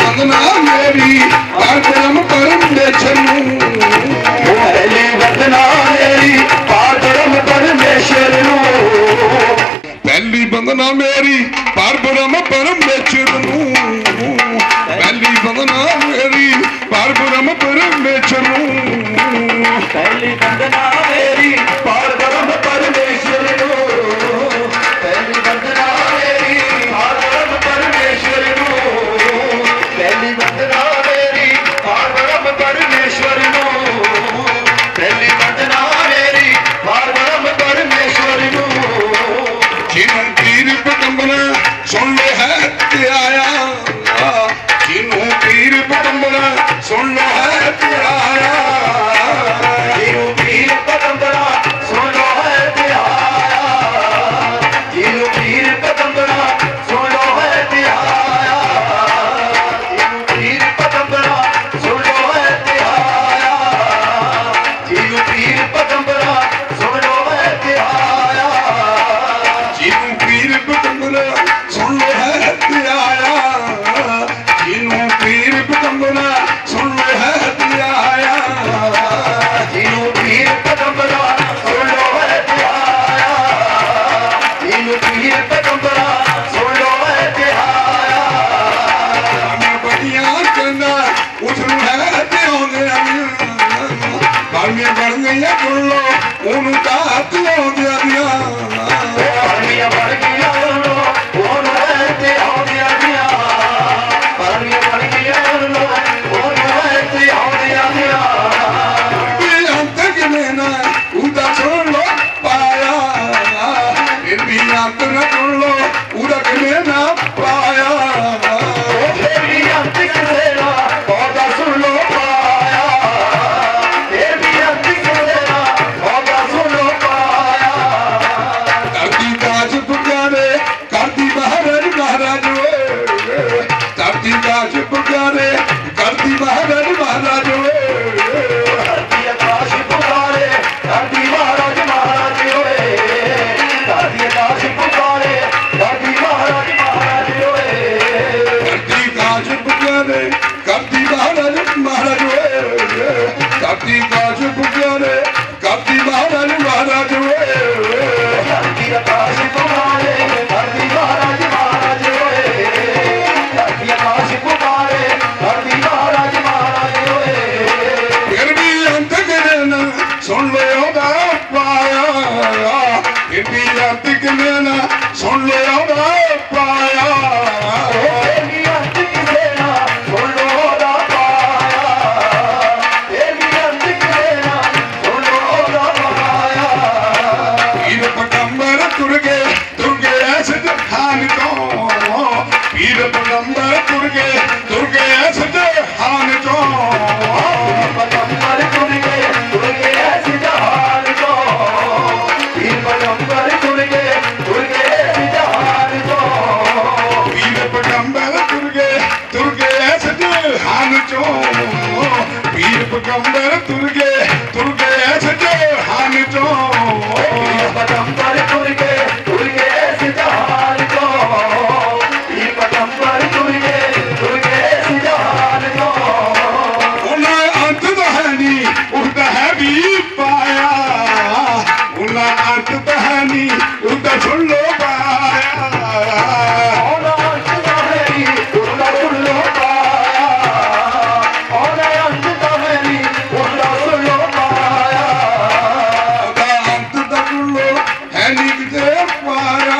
बंदना मेरी पारब्रह्म परमेश्वर पहली बंदना मेरी पारब्रह्म परमेश्वर पहली बंदना मेरी पारब्रह्म परमेश्वर पहली बंदना मेरी पारब्रह्म परमेश्वर पहली बंदना मेरी पारब्रह्म परमेश्वर पहली बंदना मेरी पारब्रह्म परमेश्वर पहली बंदना मेरी पारब्रह्म परमेश्वर पहली बंदना मेरी पारब्रह्म परमेश्वर जिन्हों पीर पगंबरा सुन लो है ते आया जिन्हों पीर पगंबरा सुन लो है ते आया जिन्हों पीर पगंबरा सुन लो है ते आया जिन्हों पीर पगंबरा सुन लो है ते आया जिन्हों पीर पगंबरा सुन लो है ते आया जिन्हों पीर पगंबरा सुन लो है ते आया जिन्हों पीर पगंबरा सुन लो है ते आया जिन्हों पीर पगंबरा सुन लो है ते आया जिन्हों पीर पगंबरा सुन लो है ते आया जिन्हों पीर पगंबरा सुन लो है ते आया मैं बढ़िया कहना उसनू है ते आउंदे बालियां बन गईयां सुन लो ओनू तां हत्थ आउंदे दियां बालियां बन गईयां सुन लो ओनू है ते आउंदे दियां बालियां बन गईयां सुन लो ओनू है ते आउंदे दियां भी अंत किने ना उदा सुन लो पाया फिर भी अंत न सुन लो उदा किने ना पाया फिर भी अंत किने ना उदा सुन लो पाया फिर भी अंत किने ना उदा सुन लो पाया धरती काज पुकारे करती महाराज महाराज धरती काज पुकारे करती महाराज महाराज धरती आकाश पुकारे करती महाराज महाराज धरती आकाश पुकारे करती महाराज महाराज धरती काज पुकारे करती महाराज महाराज धरती काज पुकारे करती महाराज महाराज धरती आकाश पुकारे करती महाराज महाराज धरती आकाश पुकारे करती महाराज महाराज फिर भी अंत करे ना सुन लो ओदा पाया फिर भी अंत करे ना सुन लो ओदा पाया फिर भी अंत करे ना सुन लो ओदा पाया फिर भी अंत करे ना सुन लो ओदा पाया पीर पगंबर तुर गए ऐस जहान को पीर पगंबर तुर गए ऐस जहान को पीर पगंबर तुर गए ऐस जहान को पीर पगंबर तुर गए ऐस जहान को पीर पगंबर तुर गए ऐस जहान को पीर पगंबर तुर गए ऐस जहान को पीर पगंबर तुर गए ऐस जहान को पीर पगंबर तुर गए ऐस जहान को उन्हें अंत तो है नहीं उठता है भी पाया उन्हें अंत तो है नहीं उठता सुन लो पाया उन्हें अंत तो है नहीं उठता सुन लो पाया उन्हें अंत तो है नहीं उठता सुन लो पाया उदा अंत तो सुन लो है नहीं किते पाया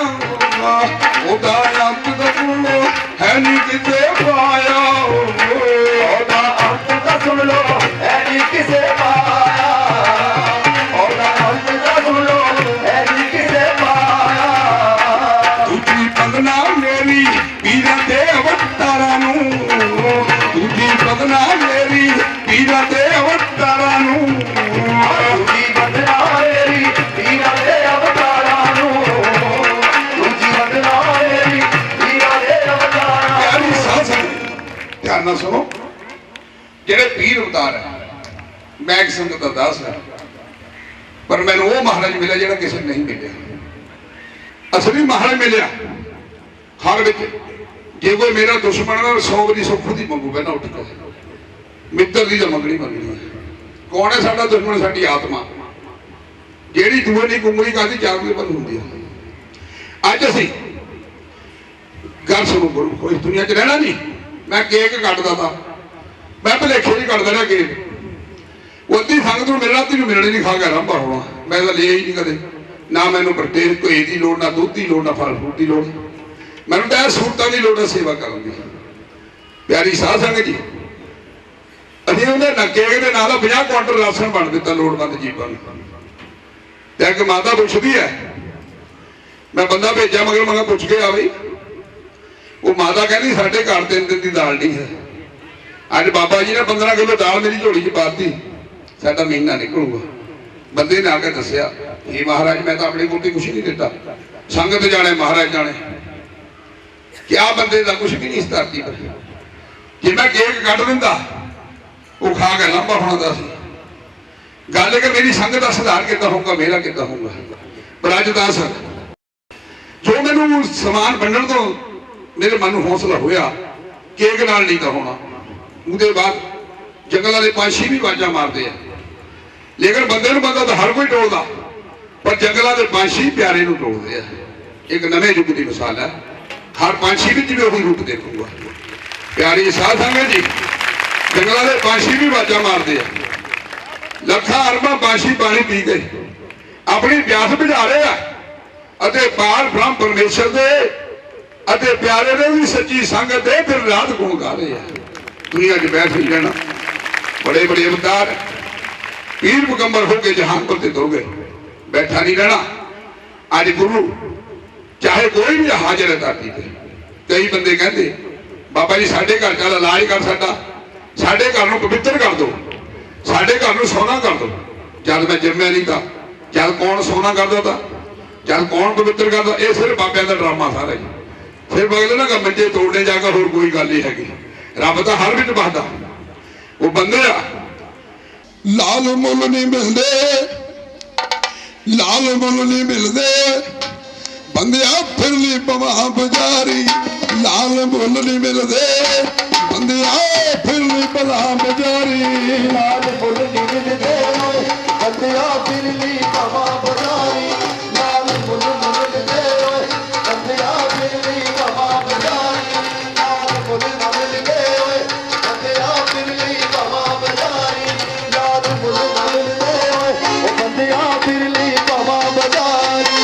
उदा अंत तो सुन लो है नहीं किते पाया उदा अंत तो सुन लो है नहीं किसे पाया उदा अंत तो सुन लो है नहीं किसे पाया दूजी बंदना मेरी पीरा दे अवतारा नू दूजी बंदना मेरी पीरा दे अवतारा नू दूजी बंदना मेरी पीरा दे अवतारा नू दूजी बंदना मेरी पीरा दे अवतारा यारी साथ ध्यान ਨਾਲ सुनो ਜਿਹੜੇ ਪੀਰ ਅਵਤਾਰ ਹੈ ਮੈਂ ਇੱਕ ਸੰਗਤ ਦਾ ਦਾਸ ਹਾਂ ਪਰ ਮੈਨੂੰ ਉਹ ਮਹਾਰਾਜ ਮਿਲਿਆ ਜਿਹੜਾ ਕਿਸੇ ਨੂੰ ਨਹੀਂ ਮਿਲਿਆ ਅਸਲੀ ਮਹਾਰਾਜ ਮਿਲਿਆ ਹਰ ਵਿੱਚ जे कोई मेरा दुश्मन है 100 वारी सुख दी मंगू पहना उठ के, मित्र की तो मंगनी मंगनी है। कौन है साडा दुश्मन? साडी आत्मा, जिहड़ी दूए दी कुंगली करदी चार दी बंद हुंदी है। अज असीं गल सुनो गुरु, कोई दुनिया च रहना नहीं। मैं केक कटदा था, मैं भुलेखे ही कटदा रहा केक। उदी संगत नूं मिलना, अद्धी नूं मिलने नहीं, खा के आरंभा होना। मैं तो लिया ही नहीं कदे, ना मैनूं प्रत्येक कोई की लोड़, ना दुध की लोड़, ना फल फ्रूट की लोड़। मैनूं तो सूरतां की लोड़ है सेवा करन दी। प्यारी साध संगत जी, असीं उहदे ना केक दे नाल 50 क्विंटल राशन बण दिता लोड़वंद जीवां नूं। ते इक माता पुछदी है, मैं बंदा भेजा मगर मैं पुछ के आ बई, वो माता कहती साढ़े घर 3 दिन की दाल नहीं है। अज बाबा जी ने 15 किलो दाल मेरी झोली च पाती, साडा महीना निकलूगा। बंदे ने आके दसिया, ये महाराज मैं तो अपनी कोठी कुछ नहीं दिता, संगत जाने महाराज जाने, क्या बंदे का कुछ भी नहीं इस धरती पर। जे मैं केक कट दिता वो खा के लांभा होना सी। गल कि मेरी संगत का सुधार कितना होगा, मेरा कितना होगा। पर अज दस जो मैनू समान वंडण तो मेरे मन में हौसला होया, केक नाल नहीं तो होना। उसके बाद जंगल वाले पंछी भी आवाजा मारते हैं, लेकिन बंदे नूं बंदा तो हर कोई टोलदा, पर जंगलों के पंछी प्यारे नूं टोलदे आ। एक नवे युग की मिसाल है, हर पंछी भी जिवें वही रूप देखूगा। प्यारी साध संगत जी, जंगलों के पंछी भी आवाजा मारते हैं। लखां अरबां पंछी पानी पी गए, अपनी प्यास बुझा रहे हैं। पार ब्रह्म परमेश्वर दे अते प्यारे ने भी सच्ची संगत है, फिर रात गुण गा रहे हैं। दुनिया च बैठ ही रहना, बड़े बड़े अवतार पीर मुकम्मल हो गए, जहान पर हो गए, बैठा नहीं रहना। अज गुरु चाहे कोई भी हाजिर है धरती पे। कई बंदे कहते बाबा जी साढ़े घर चल इलाज कर, साढ़े घर को पवित्र कर दो, साढ़े घर को सोना कर दो। जब मैं जन्मिया नहीं था, जब कौन सोना करता था, जब कौन पवित्र करता? ये सिर्फ बाबिਆਂ का ड्रामा सारा ही। फिर बगले ना मंजे तोड़ने जाकर होर कोई गल नहीं हैगी। रब तो हर विच बसदा, वो बंदे आ लाल मुल नहीं मिलते, लाल मुल नहीं मिलते, बंदिया फिर ली पवा बाजारी। लाल मुल नहीं मिलते, बंदिया फिर ली पवा बाजारी। लाल मुल नहीं मिलते, बंदिया फिर ली पवा बाजारी। लाल मुल नहीं मिलते, बंदिया फिर ली पवा बाजारी। लाल मुल नहीं मिलते, बंदिया फिर ली पवा बाजारी। लाल मुल नहीं मिलते, बंदिया फिर ली पवा बाजारी।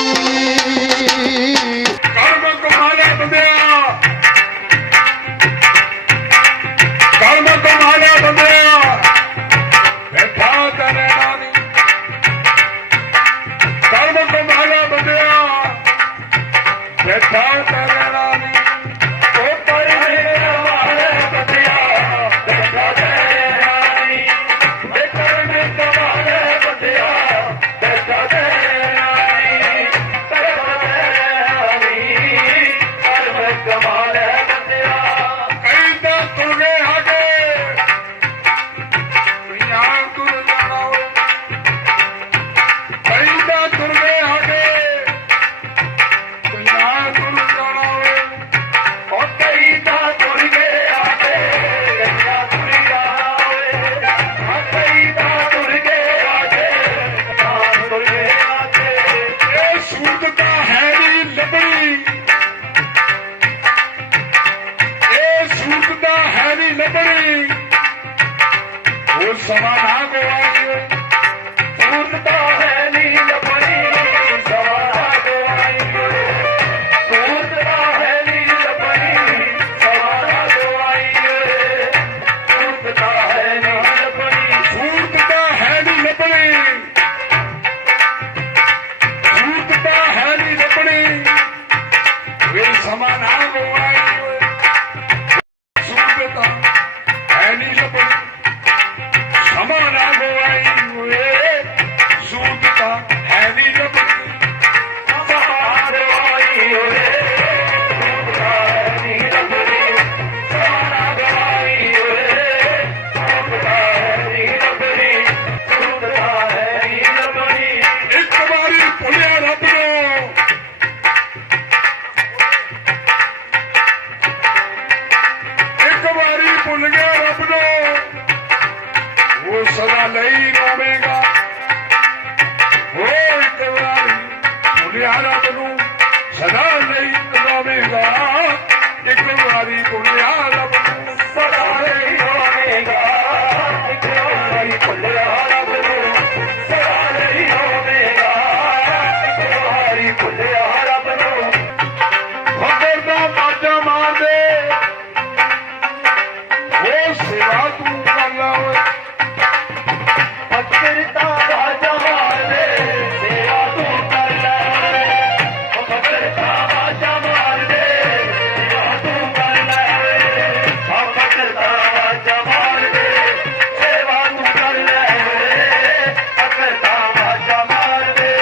कर्म कमाले बंदिया, कर्म कमाले बंदिया, बैठा तेरे नानी। कर्म कमाले बंदिया, बैठा तेरे नानी। ओ कर्म कमाले बंदिया, बैठा तेरे नानी। कर्म कमाले बंदिया, बैठा तेरे नानी। कर्म कमाले बंदिया, कई तो तुरे आगे दुनिया तुर जाना हो। कई तो तुरे आगे दुनिया तुर जाना हो। और कई तो तुरे आगे दुनिया तुर जाना हो। और कई तो तुरे आगे दुनिया तुर आगे। ये सूरत का है नी लबड़ी, ये सूरत का है नी लबड़ी। वो समा ना गवाइए, सूरत का है नी लबड़ी, समा ना गवाइए। सूरत का है नी लबड़ी, समा ना गवाइए। सूरत का है नी लबड़ी, सूरत का है नी लबड़ी, सूरत का है नी लबड़ी। वे समा ना गवाइए, सूरत का है नी लबड़ी, समा ना गवाइए। ਭੁੱਲ ਗਿਆ ਰੱਬ ਨੂੰ ਉਹ ਸਦਾ ਲਈ ਰੋਵੇਗਾ ਉਹ ਇੱਕ ਵਾਰੀ ਭੁੱਲਿਆ ਰੱਬ ਨੂੰ ਸਦਾ ਲਈ ਰੋਵੇਗਾ ਇੱਕ ਵਾਰੀ ਭੁੱਲਿਆ ਰੱਬ ਨੂੰ ਸਦਾ ਲਈ ਰੋਵੇਗਾ ਇੱਕ ਵਾਰੀ ਭੁੱਲਿਆ ਰੱਬ ਨੂੰ ਸਦਾ ਲਈ ਰੋਵੇਗਾ ਇੱਕ ਵਾਰੀ ਭੁੱਲਿਆ ਰੱਬ ਨੂੰ ਫਕਰ ਦਾ ਬਾਜਾ ਮਾਰਦੇ ਉਹ ਸੇਵਾ ਤੂੰ ਕਰ ਲਾ ਫਕਰ ਦਾ ਬਾਜਾ ਮਾਰਦੇ ਸੇਵਾ ਤੂੰ ਕਰ ਲੈ ਫਕਰ ਦਾ ਬਾਜਾ ਮਾਰਦੇ ਸੇਵਾ ਤੂੰ ਕਰ ਲੈ ਫਕਰ ਦਾ ਬਾਜਾ ਮਾਰਦੇ ਸੇਵਾ ਤੂੰ ਕਰ ਲੈ ਫਕਰ ਦਾ ਬਾਜਾ ਮਾਰਦੇ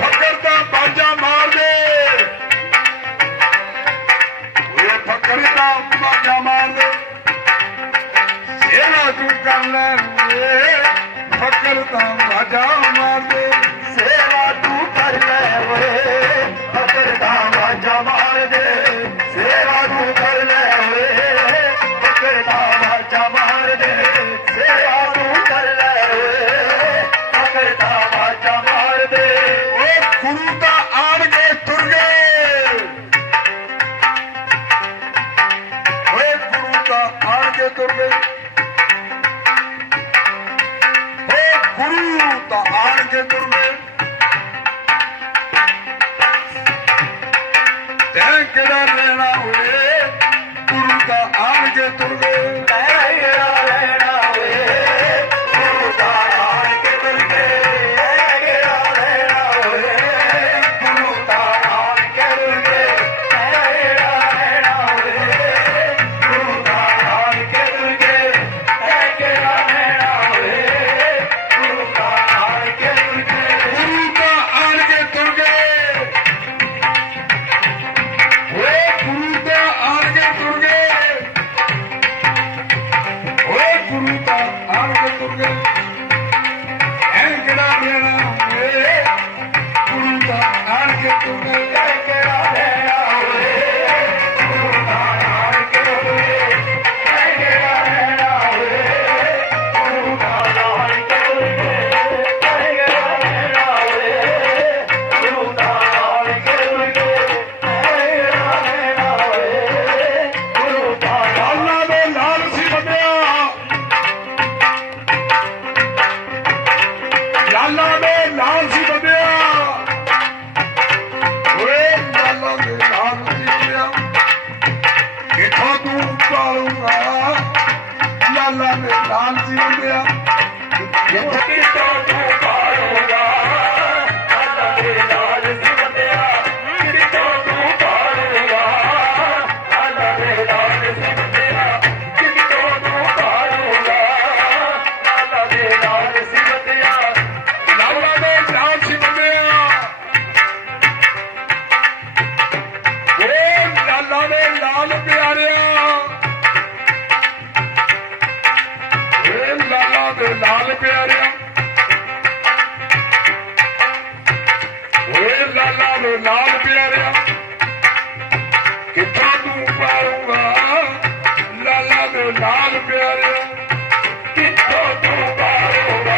ਫਕਰ ਦਾ ਬਾਜਾ ਮਾਰਦੇ ਉਹ ਫਕਰ ਦਾ ਬਾਜਾ ਮਾਰਦੇ ਸੇਵਾ ਤੂੰ ਕਰ ਲੈ ਫਕਰ ਦਾ ਬਾਜਾ ਮਾਰਦੇ ਸੇਵਾ ਤੂੰ ਕਰ ਲੈ ਓਏ ਫਕਰ ਦਾ ਬਾਜਾ ਮਾਰਦੇ ਸੇਵਾ ਤੂੰ ਕਰ ਲੈ ਓਏ ਫਕਰ ਦਾ ਬਾਜਾ ਮਾਰਦੇ ਸੇਵਾ ਤੂੰ ਕਰ ਲੈ ਓਏ ਫਕਰ ਦਾ ਬਾਜਾ ਮਾਰਦੇ ਓ ਗੁਰੂ ਦਾ ਆਣ ਕੇ ਤੁਰ ਗਏ ਓਏ ਗੁਰੂ ਦਾ ਆਣ ਕੇ ਤੁਰ ਗਏ ਗੁਰੂ ਤਾਂ ਆਣ ਕੇ ਤੁਰ ਗਏ ਤੈਂ ਕਿਹੜਾ ਲੈਣਾ ਹੋਏ ਗੁਰੂ ਤਾਂ ਆਣ ਕੇ ਤੁਰ ਗਏ ਤੈਂ ਕਿਹੜਾ ਲੈਣਾ ਹੋਏ ਗੁਰੂ ਤਾਂ ਆਣ ਕੇ ਤੁਰ ਗਏ ਤੈਂ ਕਿਹੜਾ ਲੈਣਾ ਹੋਏ ਗੁਰੂ ਤਾਂ ਆਣ ਕੇ ਤੁਰ ਗਏ ਤੈਂ ਕਿਹੜਾ ਲੈਣਾ ਹੋਏ ਗੁਰੂ ਤਾਂ ਆਣ ਕੇ ਤੁਰ ਗਏ ਤੈਂ ਕਿਹੜਾ ਲੈਣਾ ਹੋਏ ਗੁਰੂ ਤਾਂ ਆਣ ਕੇ ਤੁਰ ਗਏ ਗੁਰੂ ਤਾਂ ਆਣ ਕੇ ਤੁਰ ਗਏ ਓਏ ਗੁਰੂ ਤਾਂ ਆਣ ਕੇ ਤੁਰ ਗਏ ਓਏ ਗੁਰੂ ਤਾਂ ਆਣ ਕੇ ਤੁਰ ਗਏ ਐਂ ਕਿਹੜਾ ਲੈਣਾ ਓਏ ਗੁਰੂ ਤਾਂ ਆਣ ਕੇ ਤੁਰ ਗਏ ਐਂ ਕਿਹੜਾ ਲੈਣਾ ਓਏ ਗੁਰੂ ਤਾਂ ਆਣ ਕੇ ਤੁਰ ਗਏ ਐਂ ਕਿਹੜਾ ਲੈਣਾ ਓਏ ਗੁਰੂ ਤਾਂ ਆਣ ਕੇ ਤੁਰ ਗਏ ਐਂ ਕਿਹੜਾ ਲੈਣਾ ਓਏ ਗੁਰੂ ਤਾਂ ਆਣ ਕੇ ਤੁਰ ਗਏ ਐਂ ਕਿਹੜਾ ਲੈਣਾ ਓਏ ਗੁਰੂ ਤਾਂ ਲਾਲਾਂ ਦੇ ਲਾਲ ਸੀ ਬੰਦਿਆ ਲਾਲਾਂ ਦੇ ਲਾਲ ਸੀ ਬੰਦਿਆ ਓਏ ਲਾਲਾਂ ਦੇ ਲਾਲ ਸੀ ਬੰਦਿਆ ਕਿੱਥੋਂ ਤੂੰ ਪਾਲੂਗਾ ਲਾਲਾਂ ਦੇ ਲਾਲ ਸੀ ਬੰਦਿਆ ਕਿੱਥੋਂ ਤੂੰ ਪਾਲੂਗਾ ਲਾਲਾਂ ਦੇ ਲਾਲ ਸੀ ਬੰਦਿਆ ਕਿੱਥੋਂ ਤੂੰ ਪਾਲੂਗਾ ਲਾਲਾਂ ਦੇ ਲਾਲ ਸੀ ਬੰਦਿਆ ਕਿੱਥੋਂ ਤੂੰ ਪਾਲੂਗਾ ਲਾਲਾਂ ਦੇ ਲਾਲ ਸੀ ਬੰਦਿਆ ਲਾਲਾਂ ਦੇ ਲਾਲ ਸੀ ਬੰਦਿਆ ਓ ਲਾਲਾਂ ਦੇ ਲਾਲ ਪਿਆਰਿਆ ਏ ਲਾਲਾਂ ਦੇ ਲਾਲ ਪਿਆਰਿਆ ਓਏ ਲਾਲਾਂ ਦੇ ਲਾਲ ਪਿਆਰਿਆ ਕਿੱਥੋਂ ਤੂੰ ਪਾਲੂਗਾ ਲਾਲਾਂ ਦੇ ਲਾਲ ਪਿਆਰਿਆ ਕਿੱਥੋਂ ਤੂੰ ਪਾਲੂਗਾ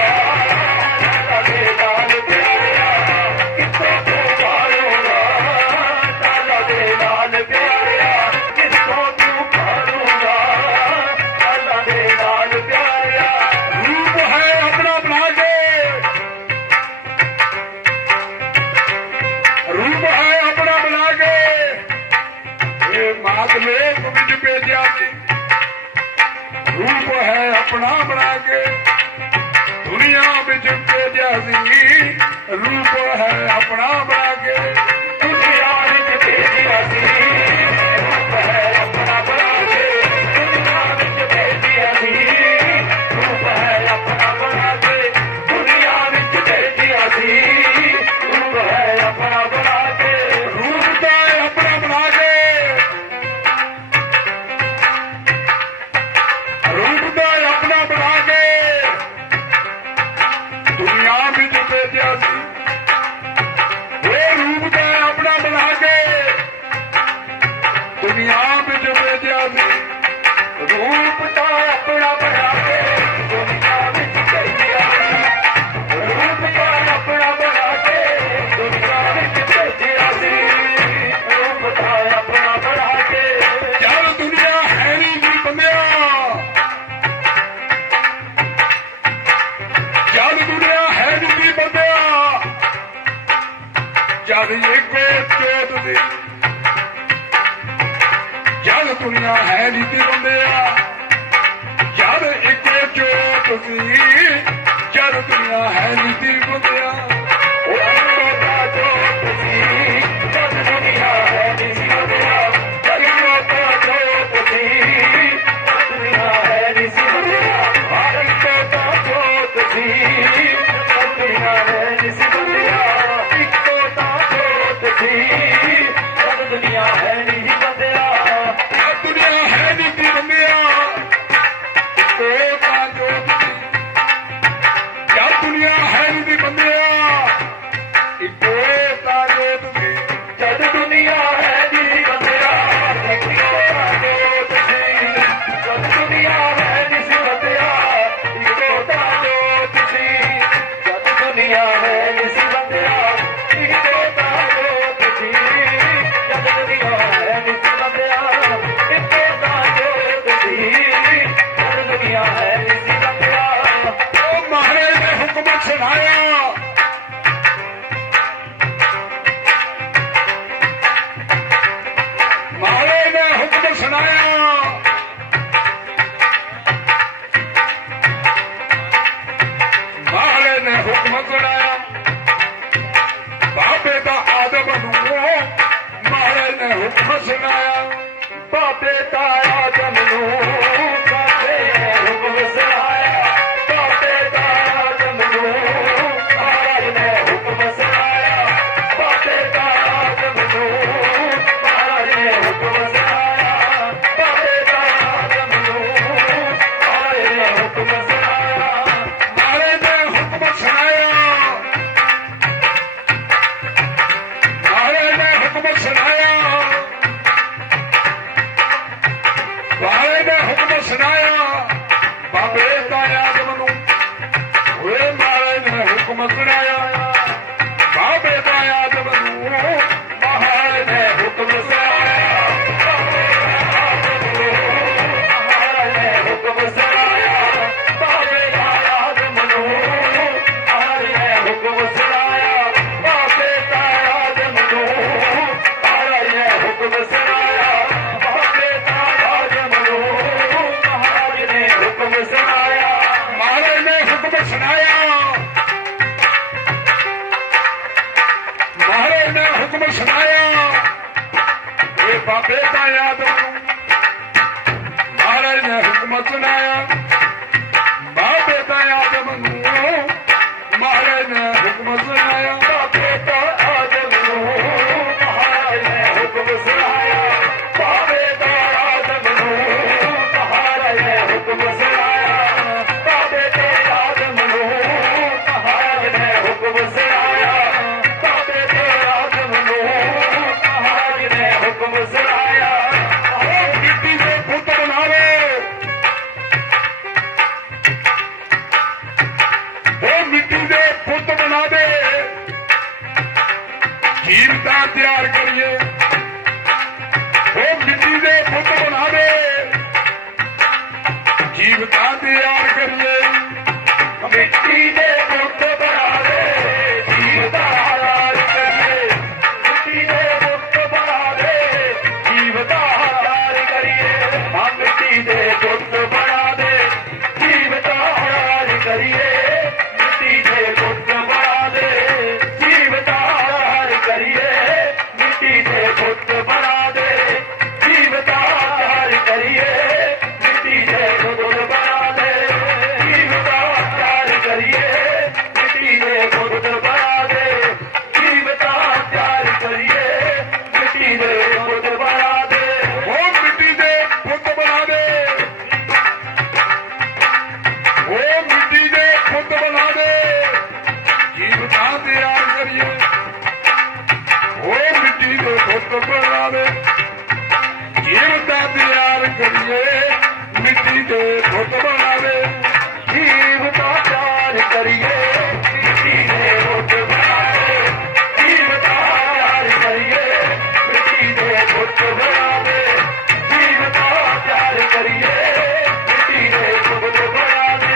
ਲਾਲਾਂ ਦੇ ਲਾਲ ਪਿਆਰਿਆ ਕਿੱਥੋਂ ਤੂੰ ਪਾਲੂਗਾ ਲਾਲਾਂ ਦੇ ਲਾਲ ਪਿਆਰਿਆ ਕਿੱਥੋਂ ਤੂੰ ਪਾਲੂਗਾ ਲਾਲਾਂ ਦੇ ਲਾਲ ਪਿਆਰਿਆ ਰੂਪ ਹੈ ਆਪਣਾ ਬਣਾ ਕੇ ਰੂਪ ਹੈ ਆਪਣਾ ਬਣਾ ਕੇ ਇਹ ਮਾਤਮੇ ਵਿੱਚ ਭੇਜਿਆ ਸੀ ਰੂਪ ਹੈ ਆਪਣਾ ਬਣਾ ਕੇ ਦੁਨੀਆ ਵਿੱਚ ਭੇਜਿਆ ਸੀ ਰੂਪ ਹੈ ਆਪਣਾ ਬਣਾ ਕੇ ਦੁਨੀਆ ਵਿੱਚ ਭੇਜਿਆ ਸੀ ਰੂਪ ਹੈ ਆਪਣਾ ਬਣਾ ਕੇ ਦੁਨੀਆ ਵਿੱਚ ਭੇਜਿਆ ਸੀ ਰੂਪ ਹੈ ਆਪਣਾ ਬਣਾ ਕੇ ਦੁਨੀਆ ਵਿੱਚ ਭੇਜਿਆ ਸੀ ਰੂਪ ਹੈ ਆਪਣਾ ਬਣਾ ਕੇ ਰੂਪ ਦਾ ਆਪਣਾ ਬਣਾ ਕੇ ਰੂਪ ਦਾ ਆਪਣਾ ਬਣਾ ਕੇ ਦੁਨੀਆ ਵਿੱਚ ਭੇਜਿਆ ਸੀ ਇਹ ਰੂਪ ਸੀ ਜਦ ਦੁਨੀਆ ਹੈ ਨੀ ਤੀ ਬੰਦਿਆ ਅੰਨੋ ਦਾ ਜੋਤ ਸੀ ਜਦ ਦੁਨੀਆ ਹੈ ਨੀ ਸੀ ਬੰਦਿਆ ਅੰਨੋ ਦਾ ਜੋਤ ਸੀ ਜਦ ਦੁਨੀਆ ਹੈ ਨੀ ਸੀ ਬੰਦਿਆ ਅੰਨੋ ਦਾ ਜੋਤ ਸੀ ਜਦ ਦੁਨੀਆ ਹੈ ਨੀ ਸੀ ਬੰਦਿਆ ਇੱਕੋ ਦਾ ਜੋਤ ਸੀ ਜਦ ਦੁਨੀਆ ਹੈ ਨੀ ਸੀ ਬੰਦਿਆ ਦੁਨੀਆ ਹੈ ਨੀ ਤੀ ਬੰਦਿਆ ਇੱਕੋ ਤਾਂ ਜੋਤ ਸੀ ਜਦ ਦੁਨੀਆ ਹੈ ਨੀ ਤੀ ਬੰਦਿਆ ਇੱਕੋ ਤਾਂ ਜੋਤ ਸੀ ਜਦ ਦੁਨੀਆ ਹੈ ਨੀ ਸੀ ਬੰਦਿਆ ਇੱਕੋ ਦਾ ਜੋਤ ਸੀ ਜਦ ਦੁਨੀਆ ਹੈ ਨੀ ਸੀ ਬੰਦਿਆ ਇੱਕੋ ਦਾ ਜੋਤ ਸੀ ਜਦ ਦੁਨੀਆ ਹੈ ਨੀ ਸੀ ਬੰਦਿਆ ਇੱਕੋ ਦਾ ਜੋਤ ਸੀ ਜਦ ਦੁਨੀਆ ਹੈ ਨੀ ਸੀ ਬੰਦਿਆ ਇੱਕੋ ਦਾ ਜੋਤ ਸੀ ਜਦ ਦੁਨੀਆ ਹੈ ਨੀ ਸੀ ਬੰਦਿਆ ਉਹ ਮਹਾਰਾਜ ਨੇ ਹੁਕਮ ਸੁਣਾਇਆ ਮਹਾਰਾਜ ਨੇ ਹੁਕਮ ਸੁਣਾਇਆ ਮਹਾਰਾਜ ਨੇ ਹੁਕਮ ਸੁਣਾਇਆ ਬਾਬੇ ਦਾ ਆਦਮ ਨੂੰ ਮਹਾਰਾਜ ਨੇ ਹੁਕਮ ਸੁਣਾਇਆ ਬਾਬੇ ਦਾ ਆਦਮ ਨੂੰ ਬਾਬੇ ਨੇ ਹੁਕਮ ਸੁਣਾਇਆ ਬਾਬੇ ਦਾ ਆਦਮ ਨੂੰ ਮਹਾਰਾਜ ਨੇ ਹੁਕਮ ਸੁਣਾਇਆ ਬਾਬੇ ਦਾ ਆਦਮ ਨੂੰ ਮਹਾਰਾਜ ਨੇ ਹੁਕਮ ਸੁਣਾਇਆ ਬਾਬੇ ਦਾ ਆਦਮ ਨੂੰ ਮਹਾਰਾਜ ਨੇ ਹੁਕਮ ਸੁਣਾਇਆ ਮਹਾਰਾਜ ਨੇ ਹੁਕਮ ਸੁਣਾਇਆ ਮਹਾਰਾਜ ਨੇ ਹੁਕਮ ਸੁਣਾਇਆ ਮਹਾਰਾਜ ਨੇ ਹੁਕਮ ਸੁਣਾਇਆ ਬਾਬੇ ਦਾ ਆਦਮ ਨੂੰ ਓਏ ਮਹਾਰਾਜ ਨੇ ਹੁਕਮ ਸੁਣਾਇਆ ਬਾਬੇ ਦਾ ਆਦਮ ਨੂੰ ਮਹਾਰਾਜ ਨੇ ਹੁਕਮ ਸੁਣਾਇਆ ਬਾਬੇ ਦਾ ਆਦਮ ਨੂੰ ਮਹਾਰਾਜ ਨੇ ਹੁਕਮ ਸੁਣਾਇਆ ਬਾਬੇ ਦਾ ਆਦਮ ਨੂੰ ਮਹਾਰਾਜ ਨੇ ਹੁਕਮ ਸੁਣਾਇਆ ਬਾਬੇ ਦਾ ਆਦਮ ਨੂੰ ਮਹਾਰਾਜ ਨੇ ਹੁਕਮ ਸੁਣਾਇਆ ਬਾਬੇ ਦਾ ਆਦਮ ਨੂੰ ਮਹਾਰਾਜ ਨੇ ਹੁਕਮ ਸੁਣਾਇਆ ਮਹਾਰਾਜ ਨੇ ਹੁਕਮ ਸੁਣਾਇਆ ਮਹਾਰਾਜ ਨੇ ਹੁਕਮ ਸੁਣਾਇਆ ਇਹ ਬਾਬੇ ਦਾ ਆਦਮ ਨੂੰ ਮਹਾਰਾਜ ਨੇ ਹੁਕਮ ਸੁਣਾਇਆ ਬਾਬੇ ਦਾ ਆਦਮ ਨੂੰ ਮਹਾਰਾਜ ਨੇ ਹੁਕਮ ਸੁਣਾਇਆ ਬਾਬੇ ਦਾ ਆਦਮ ਨੂੰ ਮਹਾਰਾਜ ਨੇ ਹੁਕਮ ਸੁਣਾਇਆ ਬਾਬੇ ਦਾ ਆਦਮ ਨੂੰ ਮਹਾਰਾਜ ਨੇ ਹੁਕਮ ਸੁਣਾਇਆ ਬਾਬੇ ਦੇ ਆਦਮ ਨੂੰ ਮਹਾਰਾਜ ਨੇ ਹੁਕਮ ਸੁਣਾਇਆ ਬਾਬੇ ਦੇ ਆਦਮ ਨੂੰ ਮਹਾਰਾਜ ਨੇ ਹੁਕਮ ਸੁਣਾਇਆ ਉਹ ਮਿੱਟੀ ਦੇ ਪੁੱਤ ਬਣਾਵੇ ਉਹ ਮਿੱਟੀ ਦੇ ਪੁੱਤ ਬਣਾ ਦੇ ਕੀਮਤਾਂ ਤਿਆਰ ਕਰੀਏ ਉਹ ਮਿੱਟੀ ਦੇ ਪੁੱਤ ਬਣਾ ਦੇ ਕੀਮਤਾਂ ਤਿਆਰ ਕਰੀਏ ਮਿੱਟੀ ਦੇ ਪੁੱਤ ਬਣਾ ਦੇ ਜੀਵ ਦਾ ਹਾਰ ਕਰੀਏ ਮਿੱਟੀ ਦੇ ਪੁੱਤ ਬਣਾ ਦੇ ਜੀਵ ਦਾ ਹਾਰ ਕਰੀਏ ਹਾਂ ਮਿੱਟੀ ਦੇ ਪੁੱਤ ਬਣਾ ਦੇ ਜੀਵ ਦਾ ਹਾਰ ਕਰੀਏ ਮਿੱਟੀ ਦੇ ਪੁੱਤ ਬਣਾ ਦੇ ਜੀਵ ਦਾ ਹਾਰ ਕਰੀਏ ਮਿੱਟੀ ਦੇ ਪੁੱਤ ਬਣਾ ਦੇ ਜੀਵ ਦਾ ਹਾਰ ਕਰੀਏ ਮਿੱਟੀ ਦੇ ਪੁੱਤ ਬਣਾ ਦੇ ਜੀਵ ਦਾ ਪਿਆਰ ਕਰੀਏ ਮਿੱਟੀ ਦੇ ਪੁੱਤ ਬਣਾ ਦੇ ਜੀਵ ਦਾ ਪਿਆਰ ਕਰੀਏ ਮਿੱਟੀ ਦੇ ਪੁੱਤ ਬਣਾ ਦੇ ਉਹ ਮਿੱਟੀ ਦੇ ਪੁੱਤ ਬਣਾ ਦੇ ਉਹ ਮਿੱਟੀ ਦੇ ਪੁੱਤ ਬਣਾ ਦੇ ਕੀਮਤਾਂ ਤਿਆਰ ਕਰੀਏ ਉਹ ਮਿੱਟੀ ਦੇ ਪੁੱਤ ਬਣਾ ਦੇ ਕੀਮਤਾਂ ਤਿਆਰ ਕਰੀਏ ਮਿੱਟੀ ਦੇ ਪੁੱਤ ਬਣਾ ਦੇ ਜੀਵ ਦਾ ਪਿਆਰ ਕਰੀਏ ਮਿੱਟੀ ਦੇ ਪੁੱਤ ਬਣਾ ਦੇ ਜੀਵ ਦਾ ਪਿਆਰ ਕਰੀਏ ਮਿੱਟੀ ਦੇ ਪੁੱਤ ਬਣਾ ਦੇ ਜੀਵ ਦਾ ਪਿਆਰ ਕਰੀਏ ਮਿੱਟੀ ਦੇ ਪੁੱਤ ਬਣਾ ਦੇ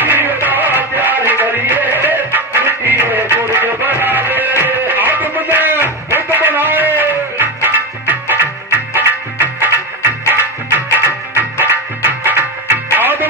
ਜੀਵ ਦਾ ਪਿਆਰ ਕਰੀਏ ਮਿੱਟੀ ਦੇ ਪੁੱਤ ਬਣਾ ਦੇ ਆਦਮ ਦੇ ਪੁੱਤ ਬਣਾਏ ਆਦਮ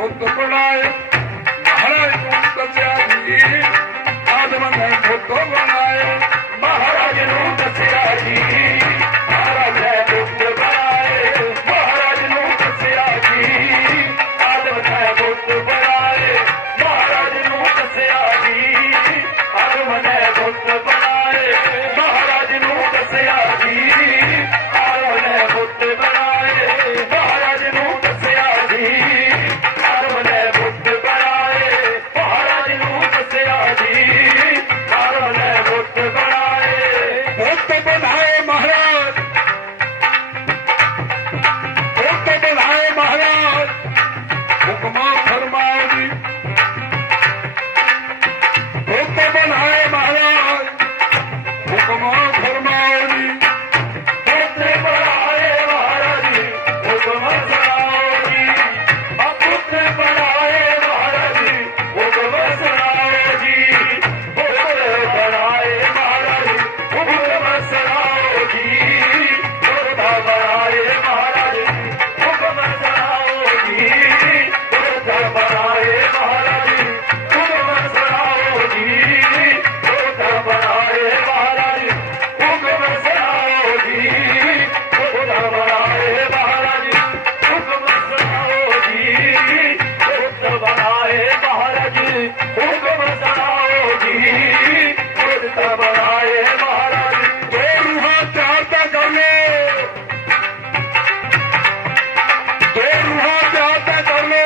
पुत बनाए महाराज नूं दस्या जी आदम ने पुत बनाए महाराज नूं दस्या जी महाराज ने पुत बनाए महाराज नूं दस्या जी आदम ने पुत बनाए महाराज नूं दस्या जी आदम ने पुत बनाए महाराज नूं दस्या जी आदम ने पुत बनाए महाराज नूं दस्या जी आदम ने पुत बनाए महाराज नूं दस्या जी आदम ने पुत बनाए महाराज पुत बनाए महाराज हुक्म फरमाओ जी पुत बनाए महाराज हुक्म फरमाओ जी पुत बनाए महाराज हुक्म सुनाओ जी पुत बनाए महाराज हुक्म सुनाओ जी पुत बनाए महाराज हुक्म सुनाओ जी पुत बनाए महाराज हुक्म सुनाओ जी पुत बनाए महाराज हुक्म सुनाओ जी पुत बनाए महाराज हुक्म सुनाओ जी पुत बनाए महाराज हुक्म सुनाओ जी पुत बनाए महाराज हुक्म सुनाओ जी पुत बनाए महाराज दो रूहां चार ता कर लो दो रूहां चार ता कर लो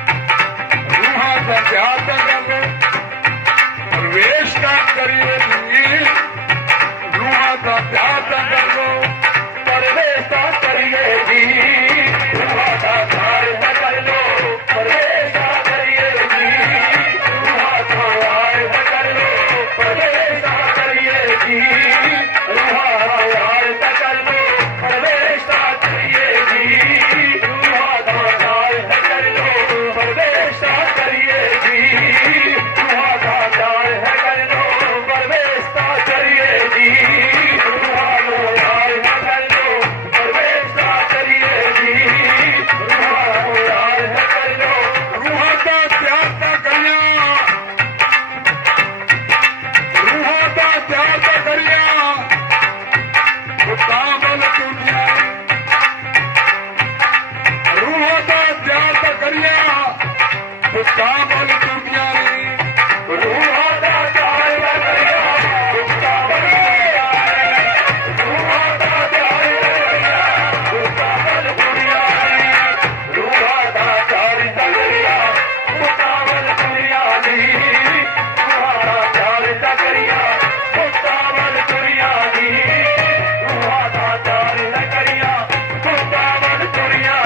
रूहां का चार ता कर लो प्रवेश का करिए जी रूहां का चार ता कर लो प्रवेश का करिए जी रूहां का चार ता कर लो प्रवेश का करिए जी रूहां का चार ता कर लो प्रवेश का करिए जी रूहां का चार ता कर लो प्रवेश का करिए जी रूहां का चार ता कर लो प्रवेश का करिए जी रूहां का चार ता कर लो प्रवेश का करिए जी रूहां का चार ता कर लो प्रवेश का करिए जी रूहां का चार ता कर लो रूहां का त्याग ता करिया रूहां का त्याग ता करिया कामल दुनिया रूहां का त्याग ता करिया कामल दुनिया रूहां का त्याग ता करिया कामल दुनिया रूहां का त्याग ता करिया कामल दुनिया रूहां का त्याग ता करिया कामल दुनिया रूहां का त्याग ता करिया कामल दुनिया रूहां का त्याग ता करिया कामल दुनिया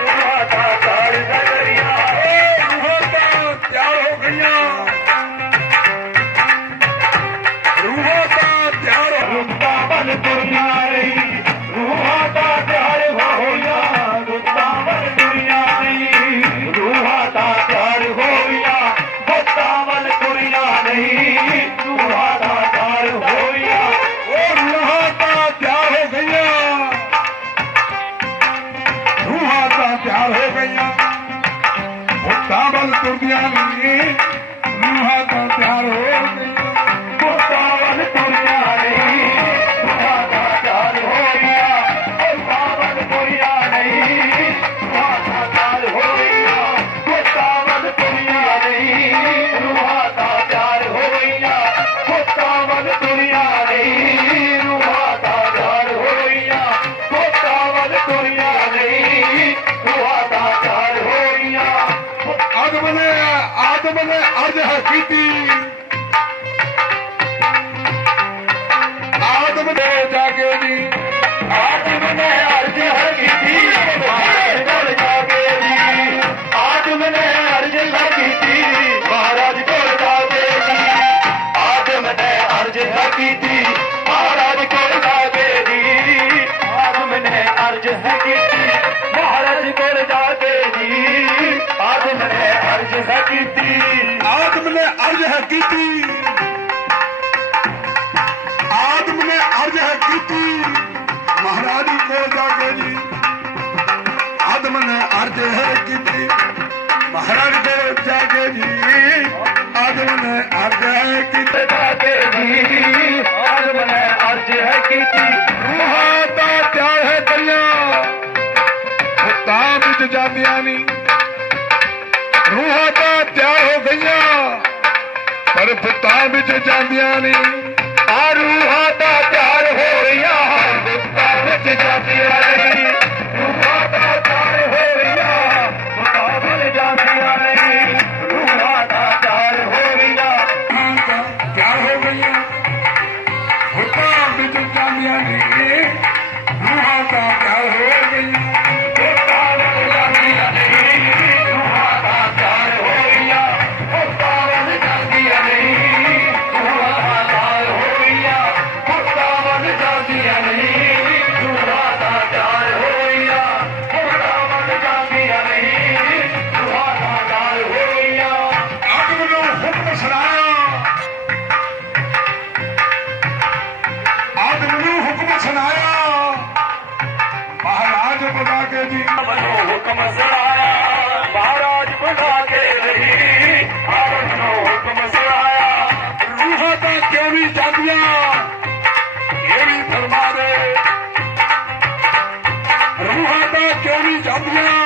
रूहां का त्याग ता करिया रूहां का त्याग हो गया रूहां का त्याग कामल दुनिया रूहां का त्याग हो गया कामल दुनिया रूहां का त्याग हो गया कामल दुनिया रूहां का त्याग हो गया रूहां का त्याग हो गया रूहां का त्याग हो गया कामल दुनिया रूहां का त्याग हो गया कामल दुनिया रूहां का त्याग हो गया कामल दुनिया रूहां का त्याग हो गया कामल दुनिया रूहां का त्याग हो गया कामल दुनिया रूहां का त्याग हो गया कामल दुनिया रूहां का त्याग हो गया आदम ने अर्ज की आदम ने जाके जी आदम ने अर्ज की महाराज को जाके जी आदम ने अर्ज की महाराज को जाके जी आदम ने अर्ज की महाराज को जाके जी आदम ने अर्ज की महाराज को जाके जी आदम ने अर्ज की आदम ने अर्ज की आदम ने अर्ज की महाराज को जाके जी ਆਦਮ ਨੇ ਅਰਜ ਹੈ ਕੀਤੀ ਮਹਾਰਾਜ ਕੋਲ ਜਾ ਕੇ ਜੀ ਆਦਮ ਨੇ ਅਰਜ ਹੈ ਕੀਤੀ ਜਾਗੇ ਜੀ ਆਦਮ ਨੇ ਅਰਜ ਹੈ ਕੀਤੀ ਰੂਹਾਂ ਦਾ ਤਿਆਰ ਹੈ ਦਰਿਆ ਤਾਂ ਵਿੱਚ ਜਾਂਦੀਆਂ ਨਹੀਂ ਰੂਹਾਂ ਤਾਂ ਤਿਆਰ ਹੋ ਗਈਆਂ ਪਰ ਫੁੱਤਾਂ ਵਿੱਚ ਜਾਂਦੀਆਂ ਨਹੀਂ ਆ ਰੂਹਾਂ ਦਾ ਤਿਆਰ ਹੋ ਰਹੀਆਂ ਬੁੱਤਾਂ ਵਿੱਚ ਜਾਂਦੀਆਂ ਨਹੀਂ ਰੂਹਾਂ ਦਾ ਤਿਆਰ ਹੋ ਰਹੀਆਂ ਬੁੱਤਾਂ ਵਿੱਚ ਜਾਂਦੀਆਂ ਨਹੀਂ ਰੂਹਾਂ ਦਾ ਤਿਆਰ ਹੋ ਰਹੀਆਂ ਰੂਹਾਂ ਤਾਂ ਤਿਆਰ ਹੋ ਗਈਆਂ ਫੁੱਤਾਂ ਵਿੱਚ ਜਾਂਦੀਆਂ ਨਹੀਂ ਰੂਹਾਂ ਤਾਂ ਤਿਆਰ ਹੋ ਗਈਆਂ ਬੁੱਤਾਂ ਵਿੱਚ ਜਾਂਦੀਆਂ ਨਹੀਂ ਰੂਹਾਂ ਦਾ ਤਿਆਰ ਹੋ ਰਹੀਆਂ ਬੁੱਤਾਂ ਵਿੱਚ ਜਾਂਦੀਆਂ ਨਹੀਂ ਰੂਹਾਂ ਦਾ ਤਿਆਰ ਹੋ ਰਹੀਆਂ ਬੁੱਤਾਂ ਵਿੱਚ ਜਾਂਦੀਆਂ ਨਹੀਂ ਰੂਹਾਂ ਦਾ ਤਿਆਰ ਹੋ ਰਹੀਆਂ ਬੁੱਤਾਂ ਵਿੱਚ ਜਾਂਦੀਆਂ ਨਹੀਂ ਰੂਹਾਂ ਦਾ ਤਿਆਰ ਹੋ ਰਹੀਆਂ ਆਦਮ ਨੂੰ ਹੁਕਮ ਸੁਣਾਇਆ ਆਦਮ ਨੂੰ ਹੁਕਮ ਸੁਣਾਇਆ ਮਹਾਰਾਜ ਬਣਾ ਕੇ ਜੀ ਮਨੋ ਹੁਕਮ ਸੁਣਾਇਆ ਮਹਾਰਾਜ ਬਣਾ ਕੇ ਰਹੀ ਆਦਮ ਨੂੰ ਹੁਕਮ ਸੁਣਾਇਆ ਰੂਹਾਂ ਤਾਂ ਕਿਉਂ ਨਹੀਂ ਜਾਂਦੀਆਂ ਇਹ ਵੀ ਫਰਮਾ ਦੇ ਰੂਹਾਂ ਤਾਂ ਕਿਉਂ ਨਹੀਂ ਜਾਂਦੀਆਂ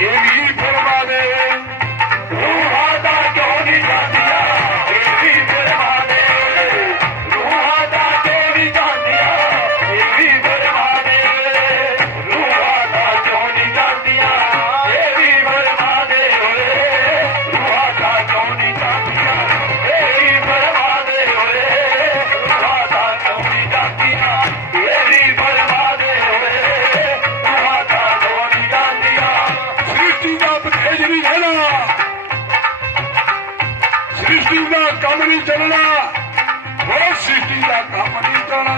ਇਹ ਵੀ ਫਰਮਾ ਦੇ ਰੂਹਾਂ ਦਾ ਕਿਉਂ ਨਹੀਂ ਜਾਂਦੀਆਂ ਇਹ ਵੀ ਫਰਮਾ ਦੇ ਰੂਹਾਂ ਦਾ ਕਿਉਂ ਨਹੀਂ ਜਾਂਦੀਆਂ ਇਹ ਵੀ ਫਰਮਾ ਦੇ ਰੂਹਾਂ ਦਾ ਕਿਉਂ ਨਹੀਂ ਜਾਂਦੀਆਂ ਇਹ ਵੀ ਫਰਮਾ ਦੇ ਰੂਹਾਂ ਦਾ ਕਿਉਂ ਨਹੀਂ ਜਾਂਦੀਆਂ ਇਹ ਵੀ ਫਰਮਾ ਦੇ ਰੂਹਾਂ ਦਾ ਕਿਉਂ ਨਹੀਂ ਜਾਂਦੀਆਂ ਇਹ ਵੀ ਫਰਮਾ ਦੇ ਰੂਹਾਂ ਦਾ ਕਿਉਂ ਨਹੀਂ ਜਾਂਦੀਆਂ ਸ੍ਰਿਸ਼ਟੀ ਦਾ ਬਤੇਜ ਨਹੀਂ ਰਹਿਣਾ ਸ੍ਰਿਸ਼ਟੀ ਦਾ ਕੰਮ ਨਹੀਂ ਚੱਲਣਾ ਉਹ ਸ੍ਰਿਸ਼ਟੀ ਦਾ ਕੰਮ ਨਹੀਂ ਚੱਲਣਾ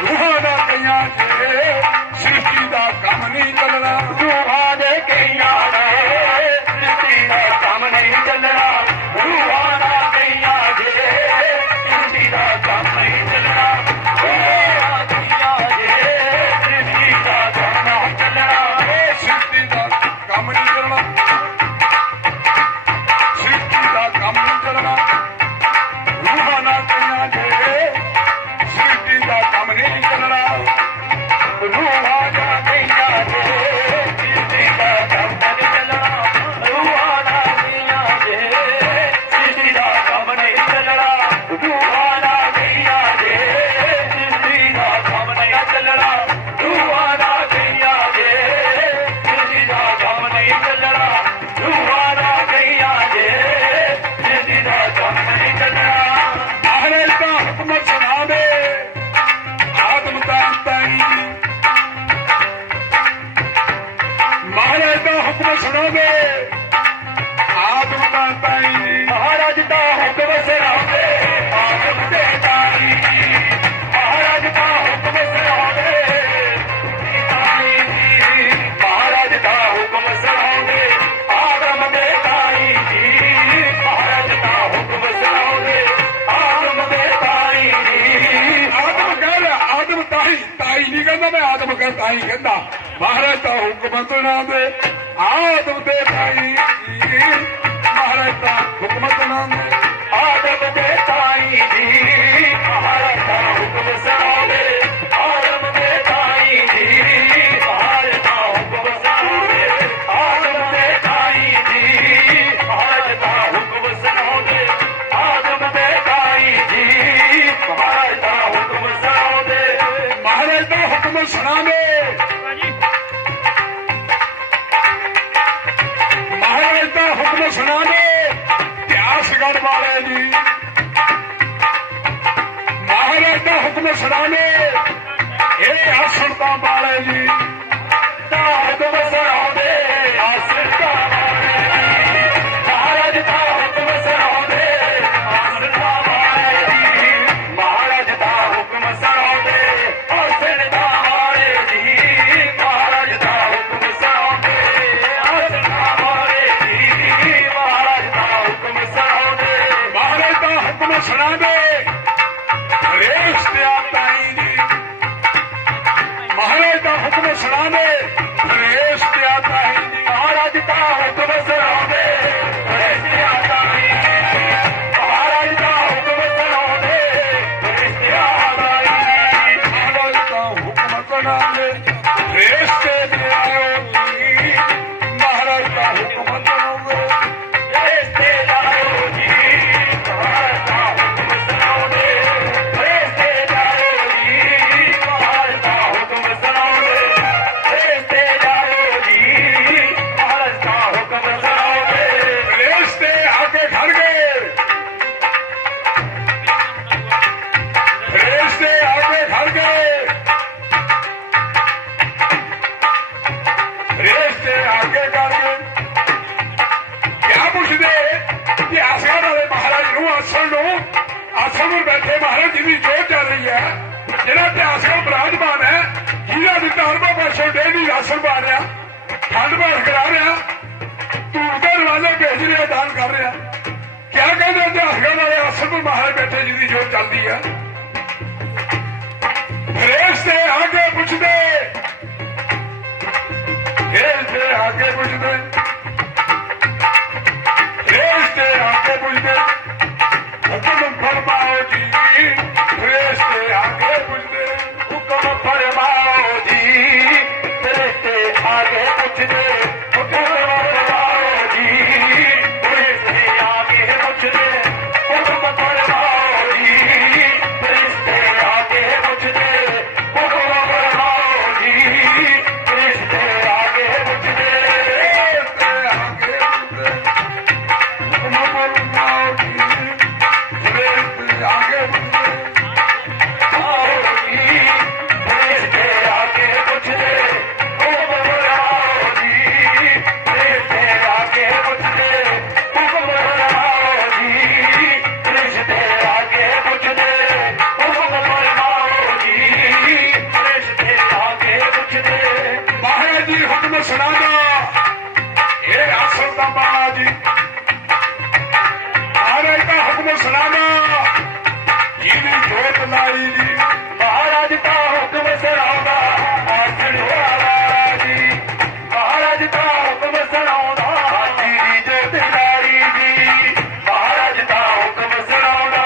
ਰੂਹਾਂ ਦਾ ਕਈਆਂ ਜੇ ਸ੍ਰਿਸ਼ਟੀ ਦਾ ਕੰਮ ਨਹੀਂ ਚੱਲਣਾ ਰੂਹਾਂ ਦੇ ਕਈਆਂ ਦੇ ਸ੍ਰਿਸ਼ਟੀ ਦਾ ਕੰਮ ਨਹੀਂ ਚੱਲਣਾ ਰੂਹਾਂ ਦਾ ਕਈਆਂ ਦੇ ਸ੍ਰਿਸ਼ਟੀ ਦਾ ਕੰਮ ਨਹੀਂ ਚੱਲਣਾ ਰੂਹਾਂ ਕਈਆਂ ਦੇ ਸ੍ਰਿਸ਼ਟੀ ਦਾ ਕੰਮ ਨਹੀਂ ਚੱਲਣਾ ਉਹ ਸ੍ਰਿਸ਼ਟੀ ਦਾ ਕੰਮ ਨਹੀਂ ਚੱਲਣਾ ਸ੍ਰਿਸ਼ਟੀ ਦਾ ਕੰਮ ਨਹੀਂ ਚੱਲਣਾ ਰੂਹਾਂ ਦਾ ਕਈਆਂ ਜੇ ਸ੍ਰਿਸ਼ਟੀ ਦਾ ਕੰਮ ਨਹੀਂ ਚੱਲਣਾ ਰੂਹਾਂ ਦਾ ਕਈਆਂ ਦੇ ਸ੍ਰਿਸ਼ਟੀ ਦਾ ਕੰਮ ਨਹੀਂ ਚੱਲਣਾ ਰੂਹਾਂ ਦਾ ਕਈਆਂ ਦੇ ਸ੍ਰਿਸ਼ਟੀ ਦਾ ਕੰਮ ਨਹੀਂ ਚੱਲਣਾ ਰੂਹਾਂ ਦਾ ਕਈਆਂ ਦੇ ਸ੍ਰਿਸ਼ਟੀ ਦਾ ਕੰਮ ਨਹੀਂ ਚੱਲਣਾ ਰੂਹਾਂ ਦਾ ਕਈਆਂ ਦੇ ਸ੍ਰਿਸ਼ਟੀ ਦਾ ਕੰਮ ਨਹੀਂ ਚੱਲਣਾ ਰੂਹਾਂ ਦਾ ਕਈਆਂ ਦੇ ਸ੍ਰਿਸ਼ਟੀ ਦਾ ਕੰਮ ਨਹੀਂ ਚੱਲਣਾ ਮਹਾਰਾਜ ਦਾ ਹੁਕਮ ਸੁਣਾਵੇ ਆਦਮ ਦਾ ਤਾਈ ਮਹਾਰਾਜ ਦਾ ਹੁਕਮ ਸੁਣਾਵੇ ਆਦਮ ਦਾ ਤਾਈ ਮਹਾਰਾਜ ਦਾ ਹੁਕਮ ਸੁਣਾਵੇ ਆਦਮ ਦੇ ਤਾਈ ਮਹਾਰਾਜ ਦਾ ਹੁਕਮ ਸੁਣਾਵੇ ਤਾਈ ਮਹਾਰਾਜ ਦਾ ਹੁਕਮ ਸੁਣਾਵੇ ਆਦਮ ਦੇ ਤਾਈ ਜੀ ਮਹਾਰਾਜ ਦਾ ਹੁਕਮ ਸੁਣਾਵੇ ਆਦਮ ਦੇ ਤਾਈ ਜੀ ਆਦਮ ਕਹਿ ਰਿਹਾ ਆਦਮ ਤਾਈ ਤਾਈ ਨਹੀਂ ਕਹਿੰਦਾ ਮੈਂ ਆਦਮ ਕਰ ਤਾਈ ਕਹਿੰਦਾ ਮਹਾਰਾਜ ਦਾ ਹੁਕਮ ਸੁਣਾਵੇ ਆਦਮ ਦੇ ਤਾਈ ਮਹਾਰਾਜ ਦਾ ਹੁਕਮ ਸੁਣਾਵੇ ਆਦਮ ਦੇ ਤਾਈ ਜੀ ਮਹਾਰਾਜ ਦਾ ਹੁਕਮ ਸੁਣਾਵੇ ਆਦਮ ਦੇ ਤਾਈ ਜੀ ਮਹਾਰਾਜ ਦਾ ਹੁਕਮ ਸੁਣਾਵੇ ਆਦਮ ਦੇ ਤਾਈ ਜੀ ਮਹਾਰਾਜ ਦਾ ਹੁਕਮ ਸੁਣਾਵੇ ਆਦਮ ਦੇ ਤਾਈ ਜੀ ਮਹਾਰਾਜ ਦਾ ਹੁਕਮ ਸੁਣਾਵੇ ਮਹਾਰਾਜ ਦਾ ਹੁਕਮ ਸੁਣਾਵੇ ਮਹਾਰਾਜ ਦਾ ਹੁਕਮ ਸੁਣਾਵੇ ਇਤਿਹਾਸਗੜ੍ਹ ਵਾਲੇ ਜੀ ਮਹਾਰਾਜ ਦਾ ਹੁਕਮ ਸੁਣਾਵੇ ਇਹ ਹਸਨਤਾ ਵਾਲੇ ਜੀ ਦਾ ਹੁਕਮ ਸੁਣਾਵੇ ਆਸਰਤਾ ਵਾਲੇ ਜੀ ਮਹਾਰਾਜ ਦਾ ਹੁਕਮ ਸੁਣਾਵੇ ਆਸਰਤਾ ਵਾਲੇ ਜੀ ਮਹਾਰਾਜ ਦਾ ਹੁਕਮ ਸੁਣਾਵੇ ਆਸਰਤਾ ਵਾਲੇ ਜੀ ਮਹਾਰਾਜ ਦਾ ਹੁਕਮ ਸੁਣਾਵੇ ਆਸਰਤਾ ਵਾਲੇ ਜੀ ਮਹਾਰਾਜ ਦਾ ਹੁਕਮ ਸੁਣਾਵੇ ਮਹਾਰਾਜ ਦਾ ਹੁਕਮ ਸੁਣਾਵੇ ਰਿਸ਼ਤਿਆਂ ਤਾਈ ਜੀ ਮਹਾਰਾਜ ਦਾ ਹੁਕਮ ਸੁਣਾਵੇ 12ਵਾਂ ਪਾਤਸ਼ਾਹ ਡੇਲੀ ਰਾਸ਼ਨ ਪਾ ਰਿਹਾ, ਠੰਡ ਬਾਹਰ ਕਰਾ ਰਿਹਾ, ਧੂਪ ਦੇ ਰਵਾਲੇ ਭੇਜ ਰਿਹਾ, ਦਾਨ ਕਰ ਰਿਹਾ। ਕਿਆ ਕਹਿੰਦੇ ਇਤਿਹਾਸਕਾਰ ਵਾਲੇ ਆਸਣ ਪਰ ਮਹਾਰਾਜ ਬੈਠੇ ਜਿਹਦੀ ਜੋਤ ਚੱਲਦੀ ਆ। ਫਰੇਸ਼ਤੇ ਆ ਕੇ ਪੁੱਛਦੇ, ਫਰੇਸ਼ਤੇ ਆ ਕੇ ਪੁੱਛਦੇ, ਫਰੇਸ਼ਤੇ ਆ ਕੇ ਪੁੱਛਦੇ, ਹੁਕਮ ਫਰਮਾਓ ਜੀ। ਫਰੇਸ਼ਤੇ ਆ ਕੇ ਪੁੱਛਦੇ, ਹੁਕਮ ਫਰਮਾਓ ਜੀ। ਫਰੇਸ਼ਤੇ ਆ ਕੇ ਪੁੱਛਦੇ, ਹੁਕਮ ਫਰਮਾਓ ਜੀ। ਫਰੇਸ਼ਤੇ ਆ ਕੇ ਪੁੱਛਦੇ, ਹੁਕਮ ਫਰਮਾਓ ਜੀ। ਫਰੇਸ਼ਤੇ ਆ ਕੇ ਪੁੱਛਦੇ, ਹੁਕਮ ਫਰਮਾਓ ਜੀ। ਫਰੇਸ਼ਤੇ ਆ ਕੇ ਪੁੱਛਦੇ, ਫਰੇਸ਼ਤੇ ਆ ਕੇ ਪੁੱਛਦੇ, ਹੁਕਮ ਫਰਮਾਓ ਜੀ। ਫਰੇਸ਼ਤੇ ਆ ਕੇ ਪੁੱਛਦੇ, ਆਓ ਜੀ। ਫਰੇਸ਼ਤੇ ਆ ਕੇ ਪੁੱਛਦੇ, ਹੁਕਮ ਫਰਮਾਓ ਜੀ। ਫਰੇਸ਼ਤੇ ਆ ਕੇ ਪੁੱਛਦੇ, ਹੁਕਮ ਫਰਮਾਓ ਜੀ। ਫਰੇਸ਼ਤੇ ਆ ਕੇ ਪੁੱਛਦੇ, ਹੁਕਮ ਫਰਮਾਓ ਜੀ। ਫਰੇਸ਼ਤੇ ਆ ਕੇ ਪੁੱਛਦੇ, ਮਹਾਰਾਜ ਜੀ ਹੁਕਮ ਸੁਣਾਦਾ। ਇਹ ਆਸਣ ਦਾ ਬਾਬਾ ਜੀ ਮਹਾਰਾਜ ਦਾ ਹੁਕਮ ਸੁਣਾਦਾ। ਜਿਹਦੀ ਜੋਤ ਲਾਈ ਜੀ ਮਹਾਰਾਜ ਦਾ ਹੁਕਮ ਸੁਣਾਉਂਦਾ। ਆਸਣ ਵਾਲਾ ਜੀ ਮਹਾਰਾਜ ਦਾ ਹੁਕਮ ਸੁਣਾਉਂਦਾ। ਜਿਹਦੀ ਜੋਤ ਲਾਈ ਜੀ ਮਹਾਰਾਜ ਦਾ ਹੁਕਮ ਸੁਣਾਉਂਦਾ।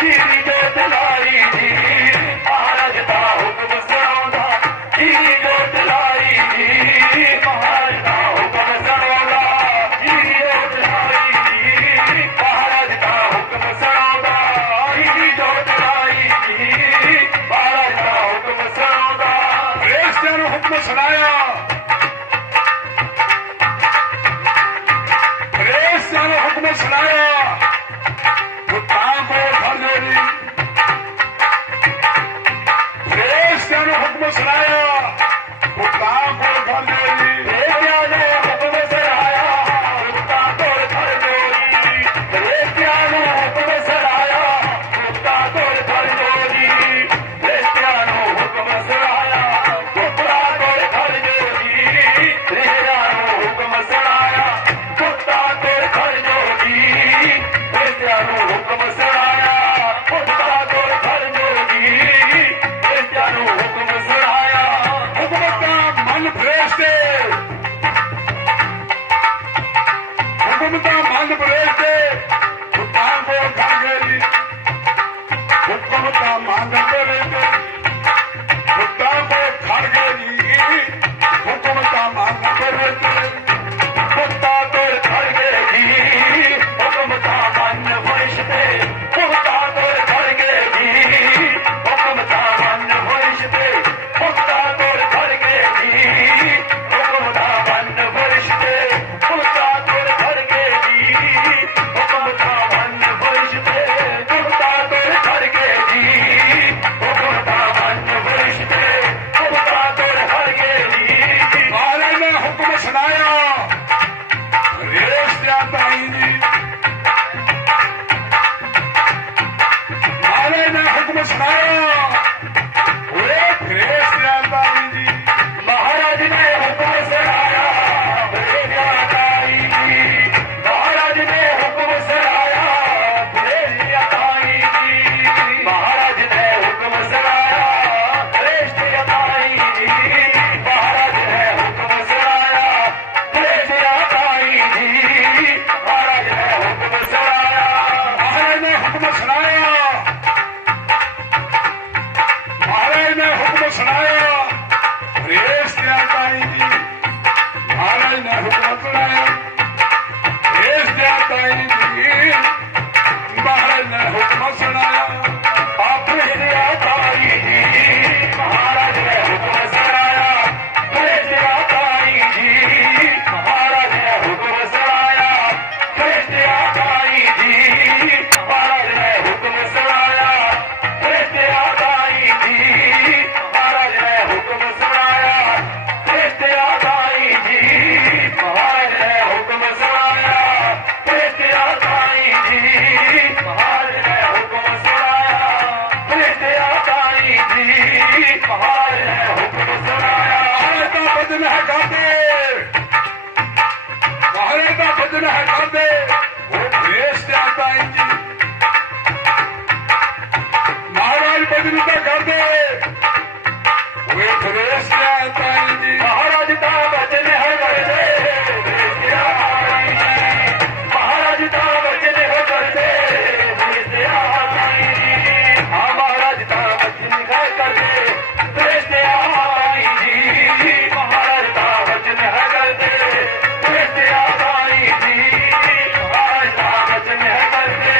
ਜਿਹਦੀ ਜੋਤ ਲਾਈ ਜੀ ਮਹਾਰਾਜ ਦਾ ਹੁਕਮ ਸੁਣਾਉਂਦਾ। ਜਿਹਦੀ ਜੋਤ ਲਾਈ ਜੀ ਮਹਾਰਾਜ ਦਾ ਹੁਕਮ ਸੁਣਾਉਂਦਾ। ਜਿਹਦੀ ਜੋਤ ਲਾਈ ਜੀ ਮਹਾਰਾਜ ਦਾ ਹੁਕਮ ਸੁਣਾਉਂਦਾ। ਜਿਹਦੀ ਜੋਤ ਲਾਈ ਜੀ ਮਹਾਰਾਜ ਦਾ ਹੁਕਮ ਸੁਣਾਉਂਦਾ। ਫਰਿਸ਼ਤਿਆਂ ਨੂੰ ਹੁਕਮ ਸੁਣਾਇਆ। ਫਰਿਸ਼ਤਿਆਂ ਨੂੰ ਹੁਕਮ ਸੁਣਾਇਆ। ਪੁੱਤਾਂ ਕੋਲ ਖੜ ਜਾਓ ਜੀ। ਫਰਿਸ਼ਤਿਆਂ ਨੂੰ ਹੁਕਮ ਸੁਣਾਇਆ। ਪੁੱਤਾਂ ਕੋਲ ਖੜ ਜਾਓ ਜੀ। ਫਰਿਸ਼ਤਿਆਂ ਨੂੰ ਹੁਕਮ ਸੁਣਾਇਆ। ਪੁੱਤਾਂ ਕੋਲ ਖੜ ਜਾਓ ਜੀ। ਫਰਿਸ਼ਤਿਆਂ ਨੂੰ ਹੁਕਮ ਸੁਣਾਇਆ। ਪੁੱਤਾਂ ਕੋਲ ਖੜ ਜਾਓ ਜੀ। ਫਰਿਸ਼ਤਿਆਂ ਨੂੰ ਹੁਕਮ ਸੁਣਾਇਆ। ਪੁੱਤਾਂ ਕੋਲ ਖੜ ਜਾਓ ਜੀ। ਫਰਿਸ਼ਤਿਆਂ ਨੂੰ ਹੁਕਮ ਸੁਣਾਇਆ। ਪੁੱਤਾਂ ਕੋਲ ਖੜ ਜਾਓ ਜੀ। ਫਰਿਸ਼ਤਿਆਂ ਨੂੰ ਹੁਕਮ ਸੁਣਾਇਆ। ਪੁੱਤਾਂ ਕੋਲ ਖੜ ਜਾਓ ਜੀ। ਫਰਿਸ਼ਤਿਆਂ ਨੂੰ ਹੁਕਮ ਸੁਣਾਇਆ। ਹੁਕਮ ਦਾ ਮਨ ਫਰਿਸ਼ਤੇ, ਹੁਕਮ ਦਾ ਮਨ ਫਰਿਸ਼ਤੇ ਪੁੱਤਾਂ ਕੋਲ ਖੜ ਗਏ ਜੀ। ਹੁਕਮ ਦਾ ਮਨ ਫਰਿਸ਼ਤੇ ਪੁੱਤਾਂ ਕੋਲ ਖੜ ਗਏ ਜੀ। ਹੁਕਮ ਦਾ ਮਨ ਫਰਿਸ਼ਤੇ ਪੁੱਤਾਂ ਕੋਲ ਖੜ ਗਏ ਜੀ। ਹੁਕਮ ਦਾ ਮਨ ਫਰਿਸ਼ਤੇ ਪੁੱਤਾਂ ਕੋਲ ਖੜ ਗਏ ਜੀ। ਹੁਕਮ ਦਾ ਮਨ ਫਰਿਸ਼ਤੇ ਪੁੱਤਾਂ ਕੋਲ ਖੜ ਗਏ ਜੀ। ਹੁਕਮ ਦਾ ਮਨ ਫਰਿਸ਼ਤੇ ਪੁੱਤਾਂ ਕੋਲ ਖੜ ਗਏ ਜੀ। भजन है गाते, महाराज का भजन है गाते, वो भेष ते आता है जी। महाराज भजन का गाते, वो भेष ते आता है जी। महाराज का भजन है गाते, भेष ते आता है जी। महाराज का भजन है गाते, भेष ते आता है जी। हाँ महाराज का भजन है गाते, भेष ते आता है जी। महाराज का भजन है गाते, भेष ते आता है जी। महाराज का भजन है गाते,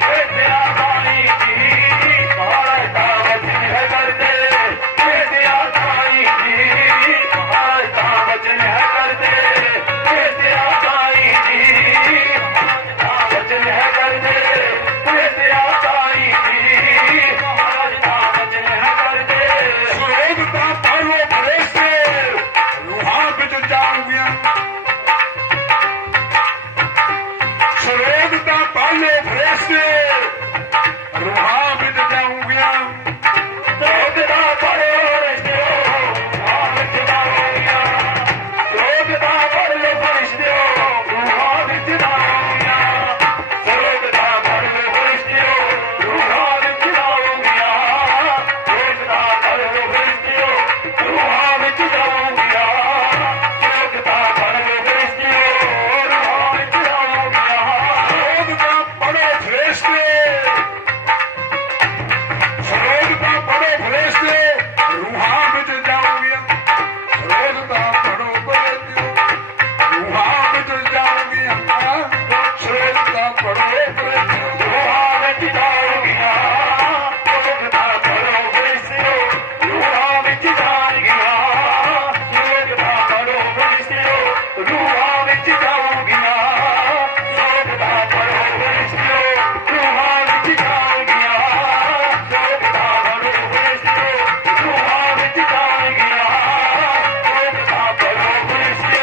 भेष ते आता है जी। महाराज का भजन है गाते, भेष ते आता है जी। महाराज का भजन है गाते, भेष ते आता है जी। महाराज का भजन है गाते, भेष ते आता है जी। महाराज का भजन है गाते। सुरोध का पालो भले से रूहां बिच जाऊंगिया, सुरोध का पालो भले से रूहां बिच जाऊंगिया। सुरोध का पालो भले से रूहां बिच जाऊंगिया। सुरोध का पालो भले से रूहां बिच जाऊंगिया। सुरोध का पालो भले से रूहां बिच जाऊंगिया। सुरोध का पालो भले से रूहां बिच जाऊंगिया। सुरोध का पालो भले से रूहां बिच जाऊंगिया। सुरोध का पालो भले से, सुरोध का पालो भले से रूहां बिच जाऊंगिया। सुरोध का पालो भले से रूहां बिच जाऊंगिया। सुरोध का पालो भले से रूहां बिच जाऊंगिया। सुरोध का पालो भले से रूहां बिच जाऊंगिया। सुरोध का पालो भले से रूहां बिच जाऊंगिया। सुरोध का पालो भले से रूहां बिच जाऊंगिया। सुरोध का पालो भले से रूहां बिच जाऊंगिया। सुरोध का पालो भले से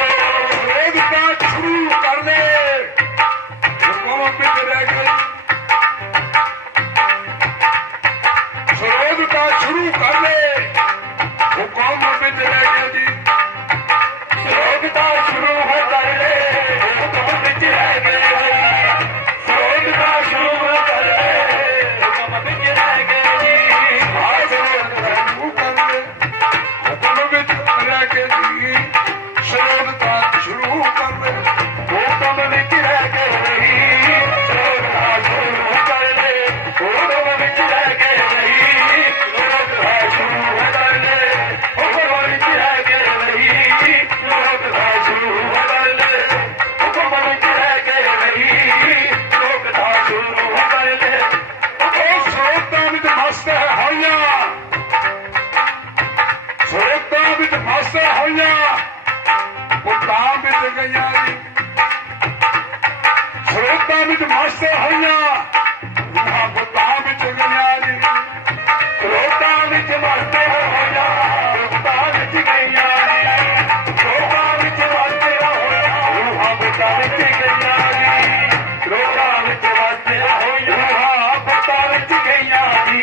सुरोध का शुरू कर ले, हुक्म बिच रह गए। सुरोध का शुरू कर ले, हुक्म बिच रह गए जी। सुरोध का शुरू है कर ले, हुक्म बिच रह गए। सुरोध का शुरू है कर ले, हुक्म बिच रह गए जी। हाँ सुरोध का शुरू कर ले, हुक्म बिच रह गए जी। सुरोध का शुरू कर ले, हुक्म बिच रह गए जी। सुरोध का शुरू कर ले, हुक्म बिच रह गए जी। सुरोध का शुरू कर ले, हुक्म बिच रह गए जी। सुरोध का शुरू कर ले, हुक्म बिच रह गए जी। सुरोध का शुरू कर ले। ਉਹ ਸਰੋਤਾਂ ਵਿੱਚ ਮਸਤ ਹੋਈਆਂ, ਸਰੋਤਾਂ ਵਿੱਚ ਮਸਤ ਹੋਈਆਂ, ਪੁੱਤਾਂ ਵਿੱਚ ਗਈਆਂ ਜੀ। ਸਰੋਤਾਂ ਵਿੱਚ ਮਸਤ ਹੋਈਆਂ, ਰੂਹਾਂ ਪੁੱਤਾਂ ਵਿੱਚ ਗਈਆਂ ਜੀ। ਸਰੋਤਾਂ ਵਿੱਚ ਮਸਤ ਹੋਈਆਂ, ਪੁੱਤਾਂ ਵਿੱਚ ਗਈਆਂ ਜੀ। ਸਰੋਤਾਂ ਵਿੱਚ ਮਸਤ ਹੋਈਆਂ, ਰੂਹਾਂ ਪੁੱਤਾਂ ਵਿੱਚ ਗਈਆਂ ਜੀ। ਸਰੋਤਾਂ ਵਿੱਚ ਮਸਤ ਹੋਈਆਂ, ਰੂਹਾਂ ਪੁੱਤਾਂ ਵਿੱਚ ਗਈਆਂ ਜੀ।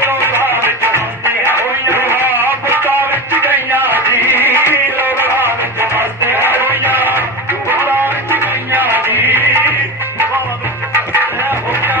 ਸਰੋਤਾਂ ਵਿੱਚ ਮਸਤ ਹੋਈਆਂ, ਰੂਹਾਂ ਪੁੱਤਾਂ ਵਿੱਚ ਗਈਆਂ ਜੀ। ਸਰੋਤਾਂ ਵਿੱਚ ਮਸਤ ਹੋਈਆਂ, ਰੂਹਾਂ ਵਿੱਚ ਗਈਆਂ ਜੀ। ਰੂਹਾਂ ਵਿੱਚ ਮਸਤ ਹੋਈਆਂ,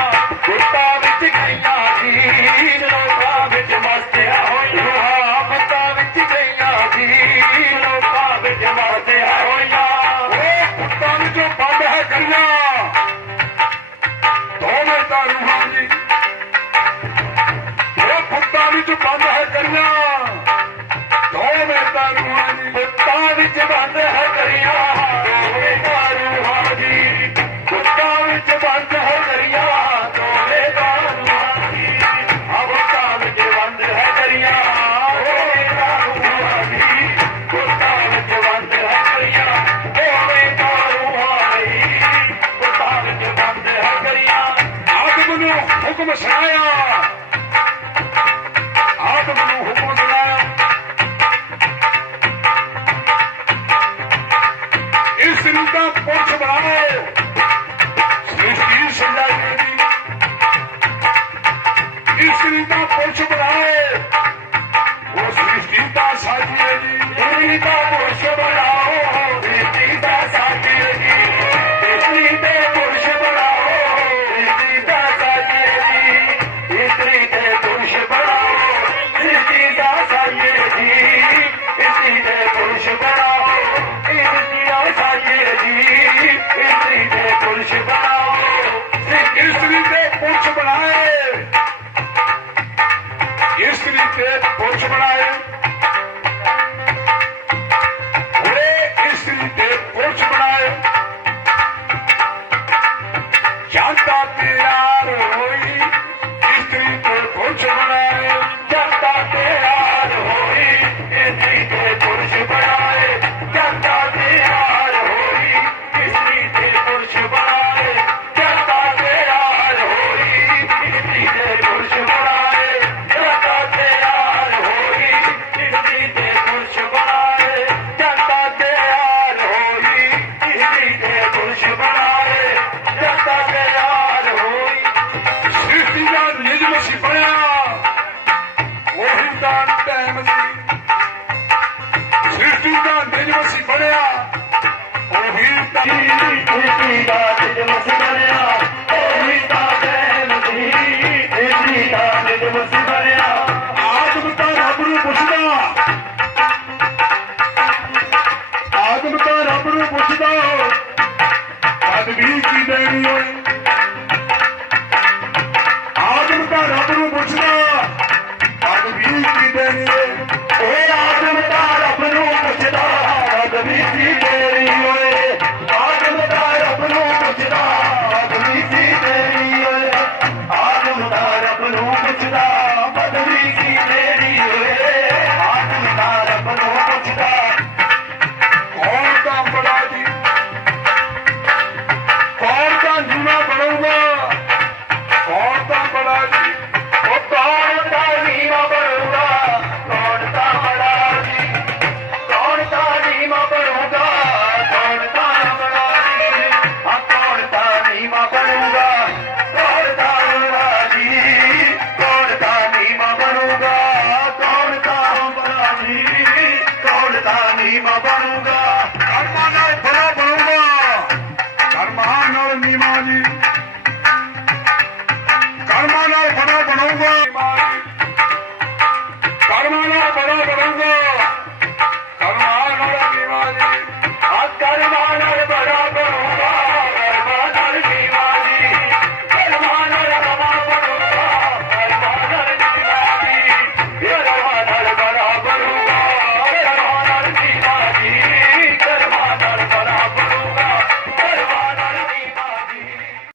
ਮਾਤਾ